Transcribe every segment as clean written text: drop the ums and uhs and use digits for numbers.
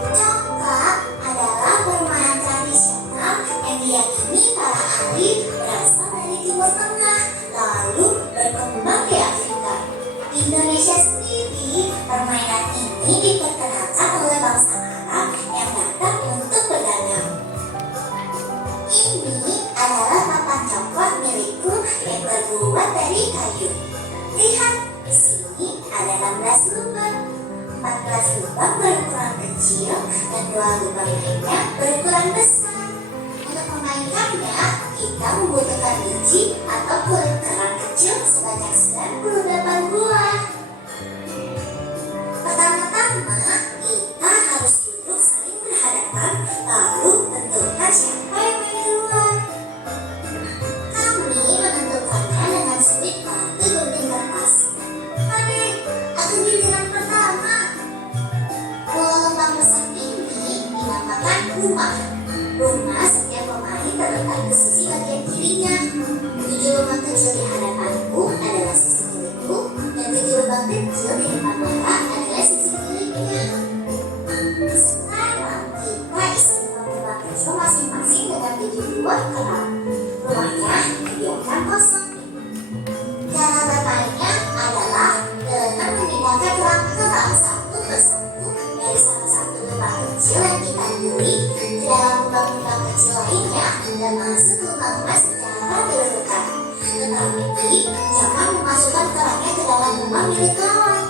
Coklat adalah permainan tradisional lubang berukuran kecil dan 2 lubang lainnya berukuran besar. Untuk memainkannya, kita membutuhkan biji atau kulit kerang kecil sebanyak 98 buah. Pertama-tama, kita harus duduk saling berhadapan, lalu tentukan siapa yang main duluan. Kami menentukannya dengan sudut batu gunting kertas. Adek, aku giliran pertama. Bola lubang besar ini dinamakan rumah. Rumah setiap pemain terletak di sisi bagian kirinya. 7 lubang kecil di hadapanku adalah sisi kiriku, dan 7 lubang kecil di depan Lara adalah sisi kirinya. Sekarang kita isi lubang kecil masing-masing dengan 7 buah kerang. Rumahnya dibiarkan kosong. Cara bermainnya adalah dengan memindahkan kerang satu persatu dari salah satu lubang kecil yang kita pilih ke dalam lubang-lubang kecil lainnya dan masuk ke lubang emas secara berurutan. Tetapi jangan memasukkan kerangnya ke dalam lubang milik lawan.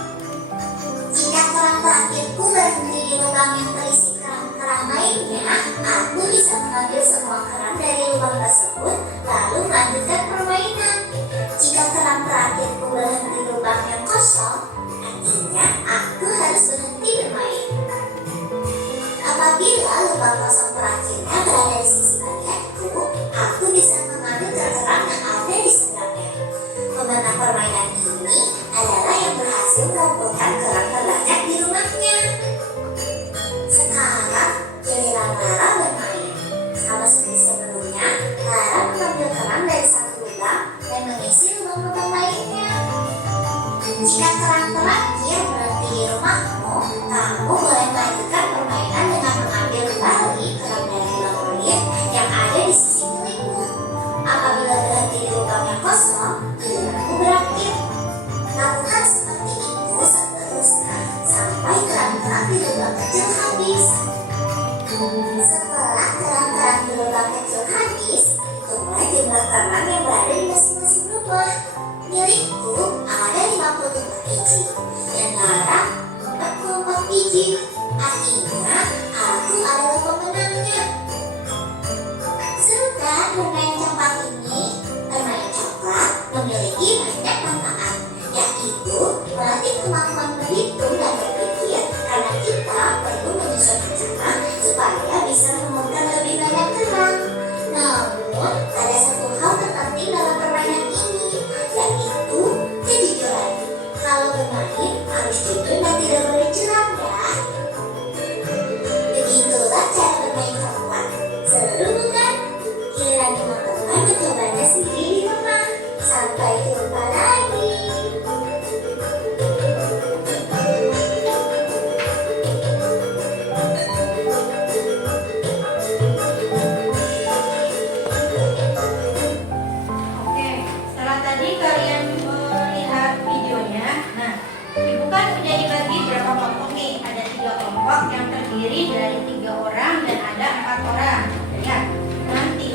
Jika kerang terakhirku berhenti di lubang yang terisi kerang-kerang lainnya, aku bisa mengambil semua kerang dari lubang tersebut lalu melanjutkan permainan. Jika kerang terakhirku berhenti di lubang yang kosong, artinya aku harus berhenti bermain. Apabila lubang kosong terakhirnya berada di sisi bagianku, aku bisa mengambil kerang yang ada di seberangnya. Pemenang permainan ini adalah yang berhasil mengumpulkan kerang terbanyak di rumahnya. Sekarang giliran Lara bermain. Sama seperti sebelumnya, Lara mengambil kerang dari satu lubang dan mengisi lubang-lubang lainnya. Jika kerang terakhir berhenti di rumahmu, kamu boleh melanjutkan permainan dengan mengambil kembali kerang dari lubang lain yang ada di sisi milikmu. Apabila berhenti di lubang yang kosong, giliranmu berakhir. Lakukan seperti itu seterusnya sampai kerang-kerang di lubang kecil habis. Setelah kerang-kerang di lubang kecil habis, hitunglah jumlah kerang yang berada di masing-masing lubang. Milikku ada 54 biji dan Lara 44 biji. Artinya aku adalah pemenangnya. Seru kan bermain coklat ini? Bermain coklat memiliki banyak manfaat, yaitu melatih kemampuan berhitung dan berpikir karena kita perlu menyusun rencana supaya bisa menemukan lebih banyak kerang. Namun ada satu hal terpenting dalam permainan ini, yaitu kejujuran. Kalau bermain harus jujur dan tidak boleh curang ya. Begitulah cara bermain coklat. Seru bukan? Giliran teman-teman mencobanya sendiri di rumah. Sampai jumpa lagi. Oke, setelah tadi kalian melihat videonya, nah, Ibu kan sudah dibagi berapa kelompok nih? Ada 3 kelompok yang terdiri dari 3 orang dan ada 4 orang. Ya, nanti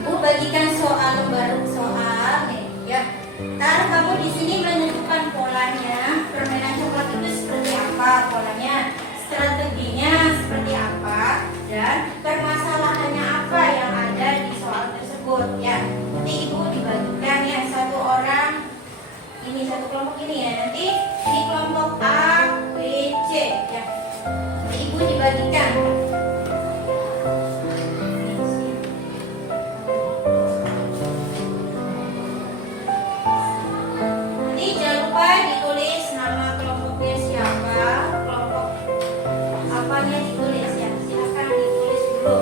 Ibu bagikan soal nih, ya. Ntar kamu di sini menentukan polanya, permainan coklat itu seperti apa, polanya, strateginya seperti apa, dan permasalahannya apa yang ada di soal tersebut, ya. Nanti Ibu dibagikan ya, satu orang ini, satu kelompok ini ya, nanti ini kelompok A, B, C ya. Nanti Ibu dibagikan. Nanti jangan lupa ditulis nama kelompoknya siapa, kelompok apanya ditulis ya. Silakan ditulis dulu.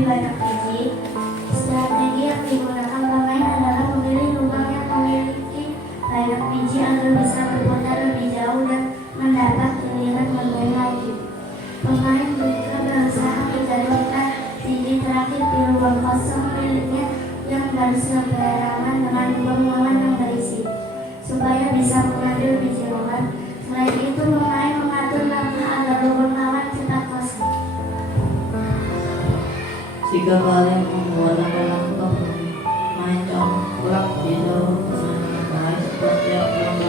lebih banyak biji. Strategi yang digunakan pemain adalah memilih lubang yang memiliki banyak biji agar bisa berputar lebih jauh dan mendapat giliran bermain lagi. Pemain juga berusaha mencari letak biji terakhir di lubang kosong miliknya yang berseberangan dengan lubang lawan yang berisi, supaya bisa mengambil biji lawan. Selain itu, pemain mengatur langkah agar lubang lawan cepat kosong. Jika kalian membuat langkah main congklak di dalam baik seperti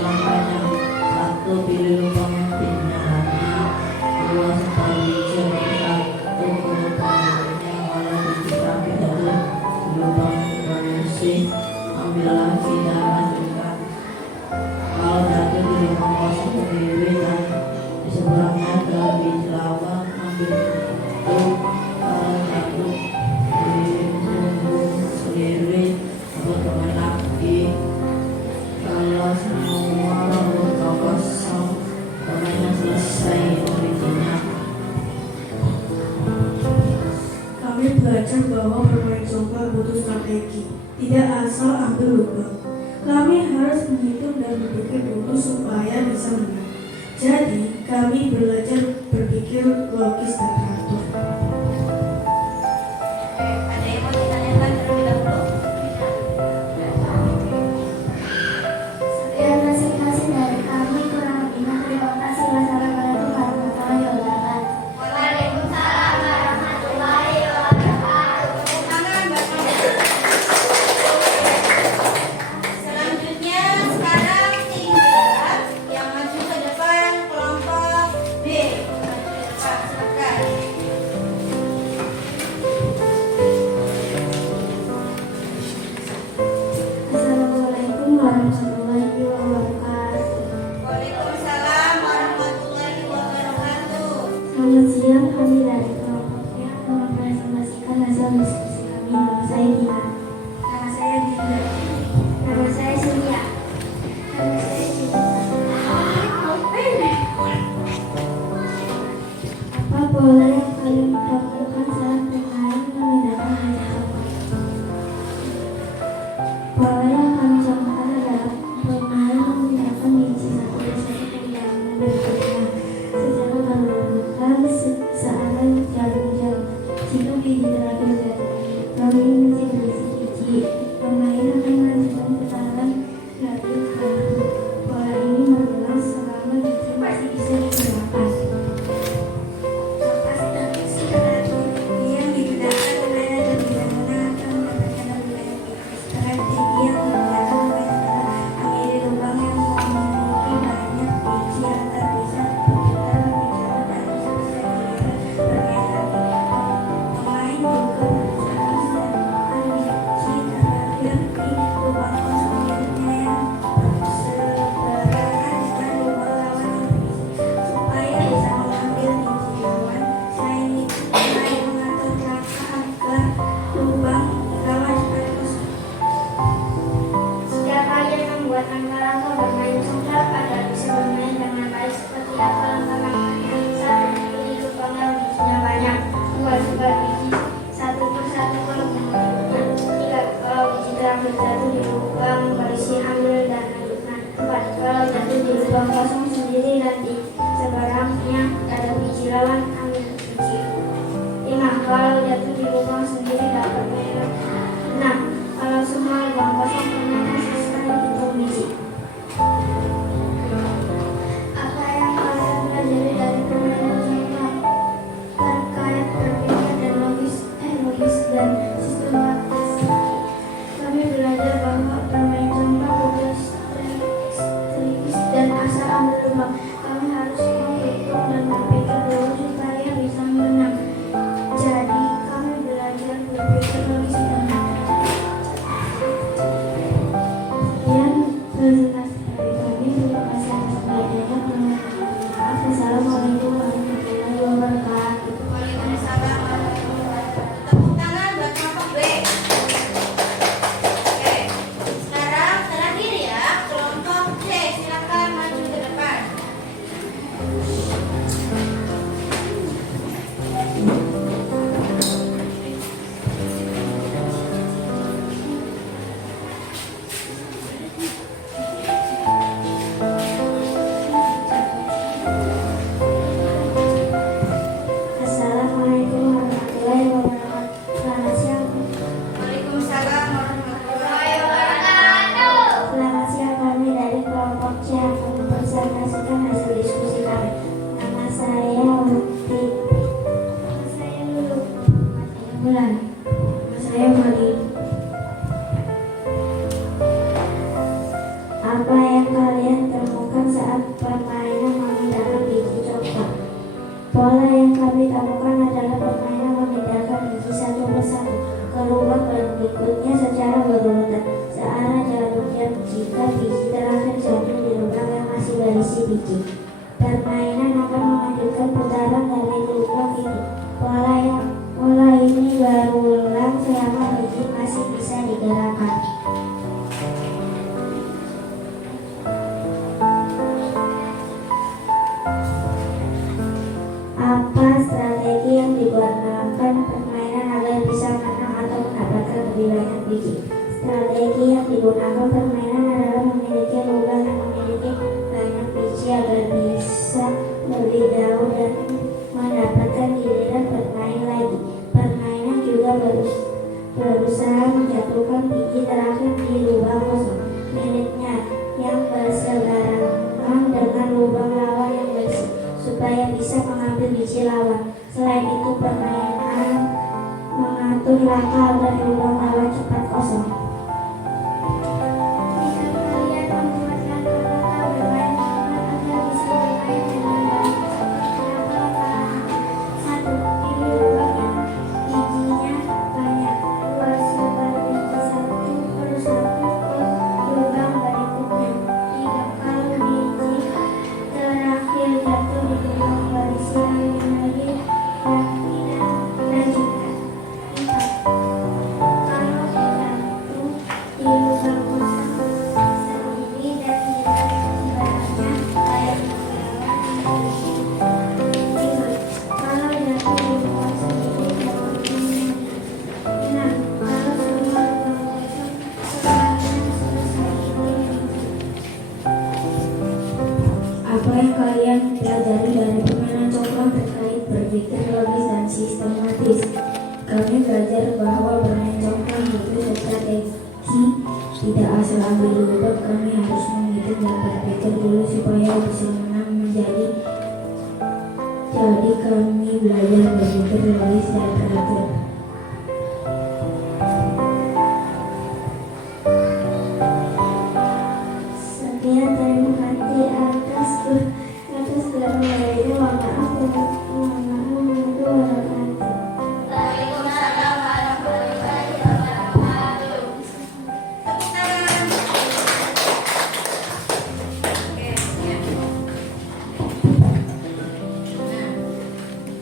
langkahnya. 1. Pilih lubang yang tinggalnya 2. Setelah biji 1 lubang berikutnya walau biji terakhir itu lubang bersih, ambil lagi dan lanjutkan. Kalau jatuh di lubang kosong berdiri dan di seberangnya ada biji lawan, ambil itu. Kalau jatuh sendiri atau teman lagi. Kalau semua lubang kosong pemainnya selesai bijinya. Kami belajar bahwa bermain congklak butuh strategi, tidak asal ambil lubang. Kami harus menghitung dan berpikir dulu supaya bisa menang. Jadi, kami belajar berpikir logis dan teratur. Ada yang mau ditanyakan terlebih dahulu? Sekian presentasi dari kami, kurang lebihnya terima kasih. Wassalamualaikum warahmatullahi wabarakatuh. Waalaikumsalam warahmatullahi wabarakatuh. Tepuk tangan buat mereka. Selanjutnya sekarang tinggal yang maju ke depan kelompok B. Maju ke depan, silakan. Assalamualaikum warahmatullahi wabarakatuh. Waalaikumsalam warahmatullahi wabarakatuh. Selamat siang, kami dari kelompok yang mempresentasikan hasil diskusi kami. Nama saya Dina. Nama saya Dinda. Nama saya Surya. Nama saya Cinta. Apa pola yang kalian lakukan saat bermain memindahkan biji congklak? Pola yang kami contohkan adalah pemain memindahkan biji satu persatu ke bilangan berikutnya secara berurutan searah jarum jam. Jika biji terakhir jatuh, kami masih berisi biji. Pemain akan melanjutkan putaran dari baru. Pola ini berulang selama biji masih bisa digunakan. Lokasi dan fungsi strategi yang digunakan pemain adalah bagaimana akan mendapatkan lebih banyak biji. Strategi yang digunakan pemain adalah memilih lubang yang memiliki banyak biji agar bisa berputar lebih jauh dan bisa giliran bermain lagi. Pemain juga berusaha menemukan biji terakhir di lubang kosong miliknya yang berseberangan dengan lubang lawan yang berisi, supaya bisa mengambil biji lawan. Selain itu, pemain mengatur langkah agar lubang lawan cepat kosong. Jika kalian membuat langkah-langkah bermain congklak agar bisa bermain dengan baik, seperti apa langkah-langkahnya? 1. Pilih lubang yang bijinya banyak. 2. Sebar biji satu persatu ke lubang berikutnya. 3. Kalau biji terakhir jatuh di lubang berisi, ambil dan lanjutkan. 4. Kalau jatuh di lubang kosong sendiri dan di seberangnya ada biji lawan, ambil biji. 5. Kalau jatuh di lubang sendiri dapat merah. 6. Kalau semua lubang kosong ternyata selesai, hitung biji. Apa yang kalian pelajari dari permainan congklak? Terkait berpikir dan logis dan sistematis. Kami belajar bahwa bermain congklak butuh strategis dan asal ambil lubang. Kami harus menghitung dan berpikir dulu supaya bisa menang. Jadi, kami kami temukan adalah permainan memindahkan biji satu persatu ke lubang berikutnya secara berurutan searah jalurnya jika biji terakhir jatuh di lubang yang masih berisi biji. Permainan akan melanjutkan putaran dari lubang itu. Pola ini berulang selama biji masih bisa digerakkan. Apa strategi yang digunakan permainan agar bisa menang atau mendapatkan lebih banyak biji? Strategi yang digunakan permainan adalah memiliki lubang yang memiliki banyak biji agar bisa lebih jauh dan mendapatkan giliran bermain lagi. Permainan juga berusaha menjatuhkan biji terakhir di lubang kosong miliknya yang bersebelahan dengan lubang lawan yang bersih supaya bisa mengambil biji lawan. Selain itu, permainan mengatur langkah agar lubang lawan cepat kosong. Jika kalian membuat langkah-langkah bermain agar bisa bermain dengan baik, seperti langkah-langkah 1. Pilih lubang yang bijinya banyak. 2. Sebar biji 1 per 1 ke lubang berikutnya. 3. Kalau biji terakhir jatuh di lubang berisi angin lagi, lanjutkan. 4. Kalau jatuh di lubang kosong sendiri dan tidak sebenarnya kayak melawan. 5. Kalau jatuh di lubang sendiri jangan menang. 6. Kalau semua lubang kosong permainan selesai. Apa yang kalian pelajari dari permainan congklak terkait berpikir logis dan sistematis? Kami belajar bahwa bermain congklak butuh strategi. Tidak asal ambil lubang, kami harus menghitung dan berpikir dulu supaya bisa menang jadi kami belajar berpikir logis dan teratur. Sekian, terima kasih atas bermainnya. Wassalamualaikum warahmatullahi wabarakatuh. Waalaikumsalam warahmatullahi wabarakatuh. Tepuk tangan. Oke, ya.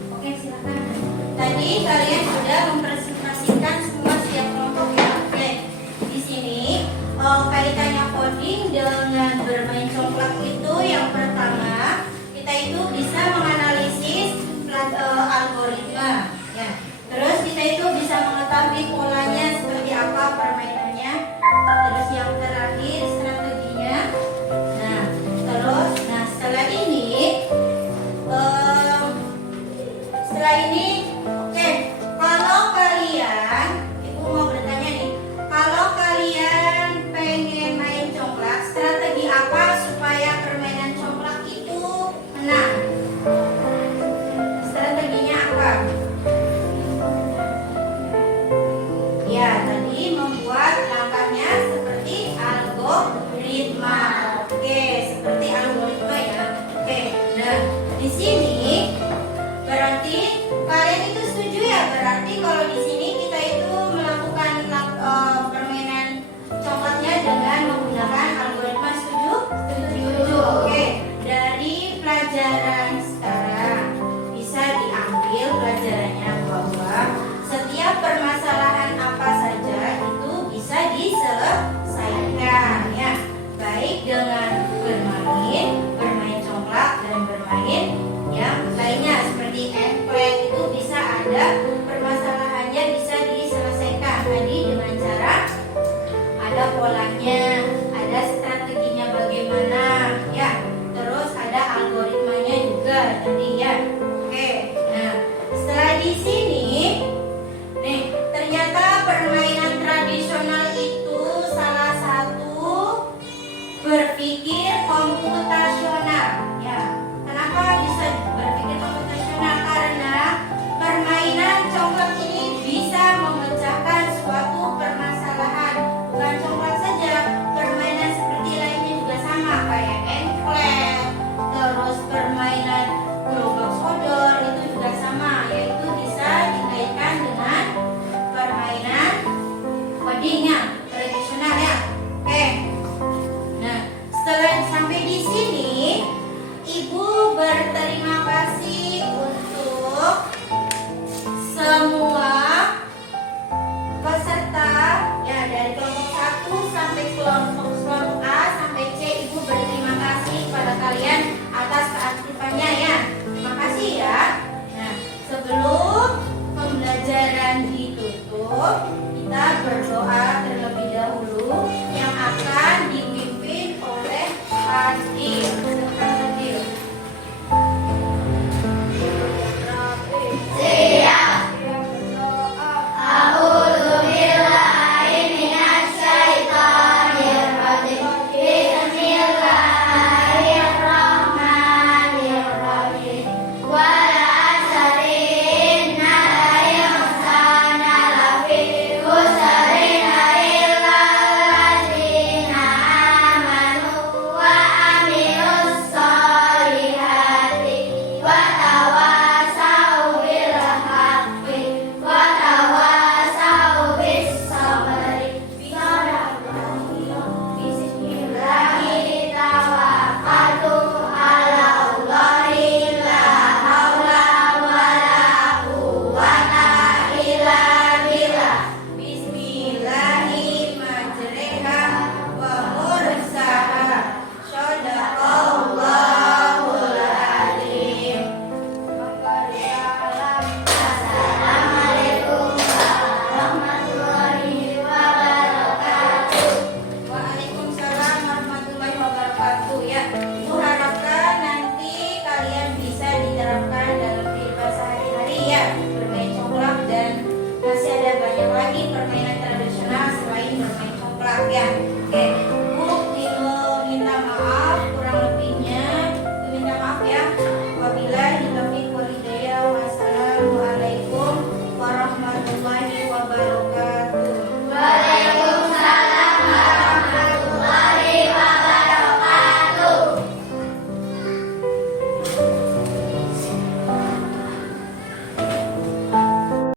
Oke, silakan. Tadi kalian sudah mempresentasikan semua setiap kelompok ya. Oke. Di sini kaitannya coding dengan bermain congklak itu yang pertama, kita itu bisa menganalisis algoritma ya. Terus kita itu bisa mengetahui polanya seperti apa permainannya. Terus yang terakhir strateginya. Setelah ini oke, kalau kalian, ibu mau bertanya nih, kalau kalian pengen main congklak, strategi apa supaya permainan congklak itu menang? Strateginya apa? Ya, tadi membuat langkahnya seperti algoritma. Oke, seperti algoritma ya. Oke, nah di sini berarti kalian itu setuju ya? Berarti kalau di sini kita itu melakukan permainan congklaknya dengan menggunakan algoritma, setuju? Setuju. Oke, dari pelajaran sekarang bisa diambil pelajarannya bahwa setiap permasalahan apa saja itu bisa diselesaikan ya, baik dengan bermain congklak dan bermain yang lainnya seperti eggplant, itu bisa ada permasalahannya bisa diselesaikan tadi dengan cara ada polanya, ada strateginya bagaimana ya, terus ada algoritmanya juga tadi ya. Oke, nah setelah di sini nih ternyata permainan tradisional itu salah satu berpikir komputasional ya. Kenapa bisa berpikir komputasional? Karena permainan congklak ini bisa memecahkan suatu permasalahan. Bukan congklak saja, permainan seperti lainnya juga sama kayak eggplant, terus permainan gerobak sodor itu juga sama Wassalamualaikum